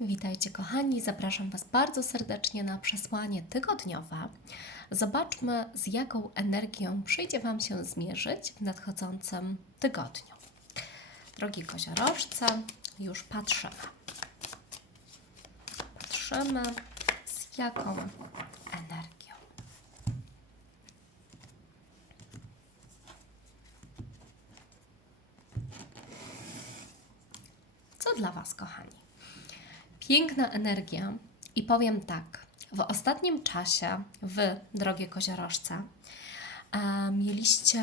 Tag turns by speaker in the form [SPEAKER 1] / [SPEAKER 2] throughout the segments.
[SPEAKER 1] Witajcie kochani, zapraszam Was bardzo serdecznie na przesłanie tygodniowe. Zobaczmy, z jaką energią przyjdzie Wam się zmierzyć w nadchodzącym tygodniu. Drogi koziorożce, już patrzymy. Patrzymy, z jaką energią. Co dla Was, kochani? Piękna energia i powiem tak, w ostatnim czasie Wy, drogie koziorożce, mieliście,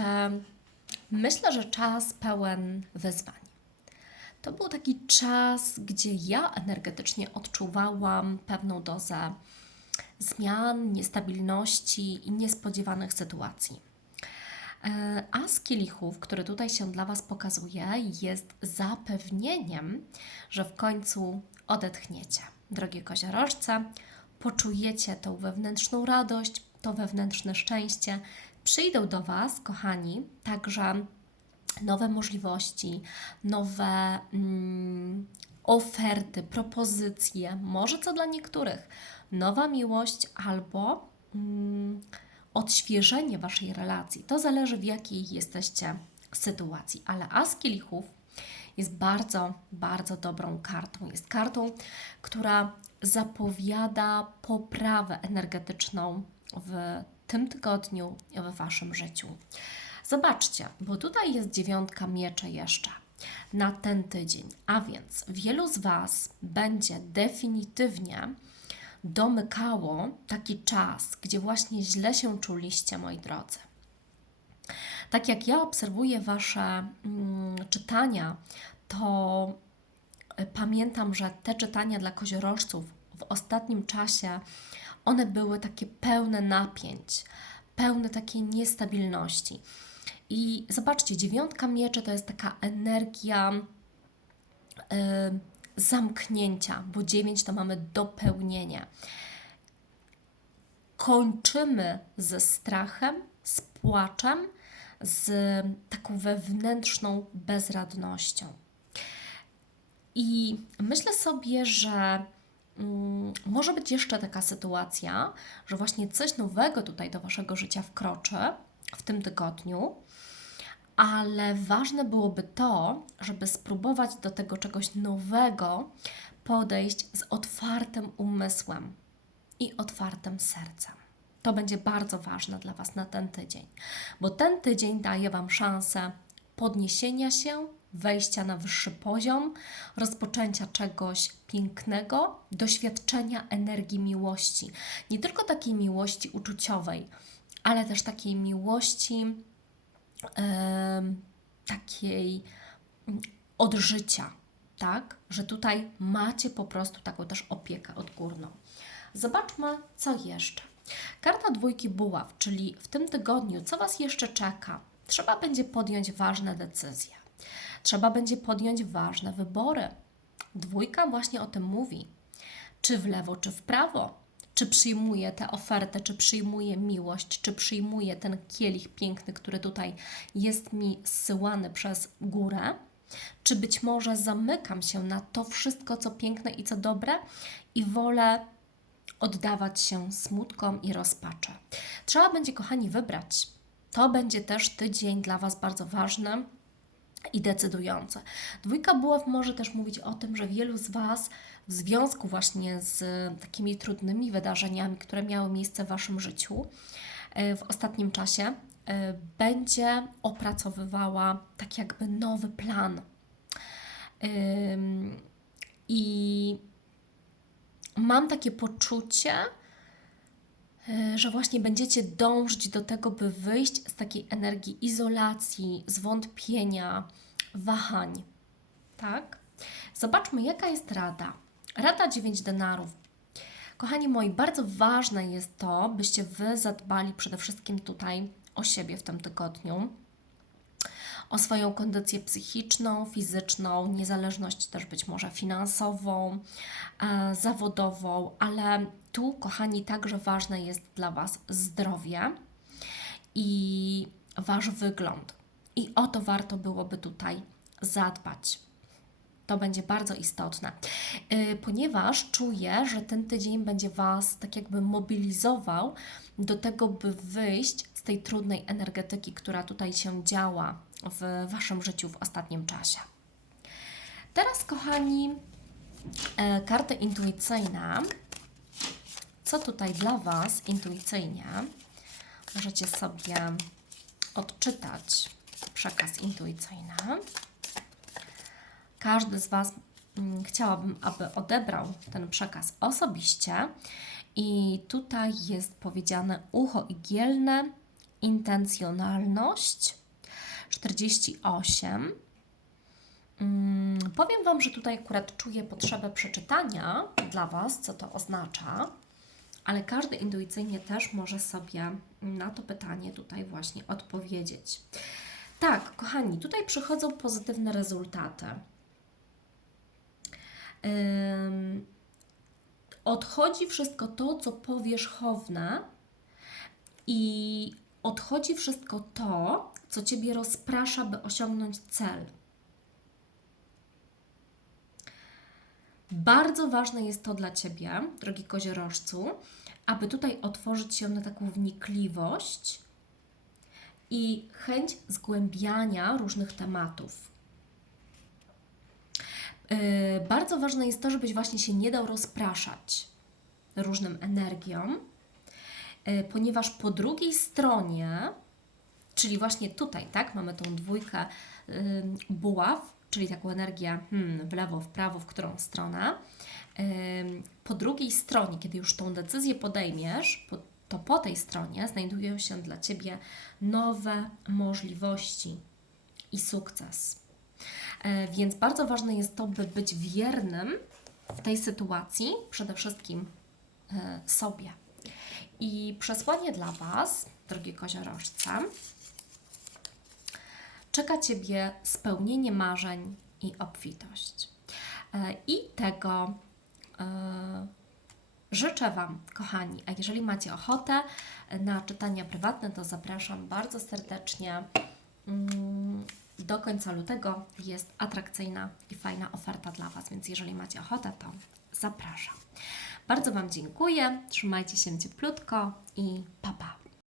[SPEAKER 1] myślę, że czas pełen wyzwań. To był taki czas, gdzie ja energetycznie odczuwałam pewną dozę zmian, niestabilności i niespodziewanych sytuacji. E, A z kielichów, który tutaj się dla Was pokazuje, jest zapewnieniem, że w końcu odetchniecie. Drogie koziorożce, poczujecie tą wewnętrzną radość, to wewnętrzne szczęście. Przyjdą do Was, kochani, także nowe możliwości, nowe mm, oferty, propozycje, może co dla niektórych, nowa miłość albo mm, odświeżenie Waszej relacji. To zależy w jakiej jesteście sytuacji, ale as kielichów jest bardzo, bardzo dobrą kartą. Jest kartą, która zapowiada poprawę energetyczną w tym tygodniu w Waszym życiu. Zobaczcie, bo tutaj jest dziewiątka mieczy jeszcze na ten tydzień, a więc wielu z Was będzie definitywnie domykało taki czas, gdzie właśnie źle się czuliście, moi drodzy. Tak jak ja obserwuję Wasze mm, czytania, to y, pamiętam, że te czytania dla koziorożców w ostatnim czasie one były takie pełne napięć, pełne takiej niestabilności. I zobaczcie, dziewiątka mieczy to jest taka energia y, zamknięcia, bo dziewięć to mamy dopełnienie. Kończymy ze strachem, z płaczem, z taką wewnętrzną bezradnością. I myślę sobie, że mm, może być jeszcze taka sytuacja, że właśnie coś nowego tutaj do Waszego życia wkroczy w tym tygodniu, ale ważne byłoby to, żeby spróbować do tego czegoś nowego podejść z otwartym umysłem i otwartym sercem. To będzie bardzo ważne dla Was na ten tydzień, bo ten tydzień daje Wam szansę podniesienia się, wejścia na wyższy poziom, rozpoczęcia czegoś pięknego, doświadczenia energii miłości. Nie tylko takiej miłości uczuciowej, ale też takiej miłości takiej mm, od życia, tak? Że tutaj macie po prostu taką też opiekę odgórną. Zobaczmy, co jeszcze. Karta dwójki buław, czyli w tym tygodniu, co Was jeszcze czeka? Trzeba będzie podjąć ważne decyzje. Trzeba będzie podjąć ważne wybory. Dwójka właśnie o tym mówi. Czy w lewo, czy w prawo? Czy przyjmuję tę ofertę, czy przyjmuję miłość, czy przyjmuję ten kielich piękny, który tutaj jest mi zsyłany przez górę? Czy być może zamykam się na to wszystko, co piękne i co dobre i wolę oddawać się smutkom i rozpaczy. Trzeba będzie, kochani, wybrać. To będzie też tydzień dla Was bardzo ważny i decydujący. Dwójka buław może też mówić o tym, że wielu z Was w związku właśnie z takimi trudnymi wydarzeniami, które miały miejsce w Waszym życiu e, w ostatnim czasie, e, będzie opracowywała tak jakby nowy plan. I mam takie poczucie, że właśnie będziecie dążyć do tego, by wyjść z takiej energii izolacji, zwątpienia, wahań. Tak? Zobaczmy, jaka jest rada. Rada 9 denarów. Kochani moi, bardzo ważne jest to, byście Wy zadbali przede wszystkim tutaj o siebie w tym tygodniu o swoją kondycję psychiczną, fizyczną, niezależność też być może finansową, e, zawodową, ale tu, kochani, także ważne jest dla Was zdrowie i Wasz wygląd. I o to warto byłoby tutaj zadbać. To będzie bardzo istotne, yy, ponieważ czuję, że ten tydzień będzie Was tak jakby mobilizował do tego, by wyjść z tej trudnej energetyki, która tutaj się działa w Waszym życiu w ostatnim czasie. Teraz, kochani, e, karty intuicyjne. Co tutaj dla Was intuicyjnie? Możecie sobie odczytać przekaz intuicyjny. Każdy z Was mm, chciałabym, aby odebrał ten przekaz osobiście. I tutaj jest powiedziane ucho igielne, intencjonalność 48. Mm, powiem Wam, że tutaj akurat czuję potrzebę przeczytania dla Was, co to oznacza, ale każdy intuicyjnie też może sobie na to pytanie tutaj właśnie odpowiedzieć. Tak, kochani, tutaj przychodzą pozytywne rezultaty. Odchodzi wszystko to, co powierzchowne i odchodzi wszystko to, co Ciebie rozprasza, by osiągnąć cel. Bardzo ważne jest to dla Ciebie, drogi koziorożcu, aby tutaj otworzyć się na taką wnikliwość i chęć zgłębiania różnych tematów. Yy, bardzo ważne jest to, żebyś właśnie się nie dał rozpraszać różnym energiom, ponieważ po drugiej stronie, czyli właśnie tutaj, tak, mamy tą dwójkę buław, czyli taką energię hmm, w lewo, w prawo, w którą stronę. Po drugiej stronie, kiedy już tą decyzję podejmiesz, po- to po tej stronie znajdują się dla Ciebie nowe możliwości i sukces. E, Więc bardzo ważne jest to, by być wiernym w tej sytuacji, przede wszystkim e, sobie. I przesłanie dla Was, drogie koziorożce, czeka Ciebie spełnienie marzeń i obfitość. E, I tego e, życzę Wam, kochani. A jeżeli macie ochotę na czytania prywatne, to zapraszam bardzo serdecznie. Mm, Do końca lutego jest atrakcyjna i fajna oferta dla Was, więc jeżeli macie ochotę, to zapraszam. Bardzo Wam dziękuję. Trzymajcie się cieplutko i pa pa.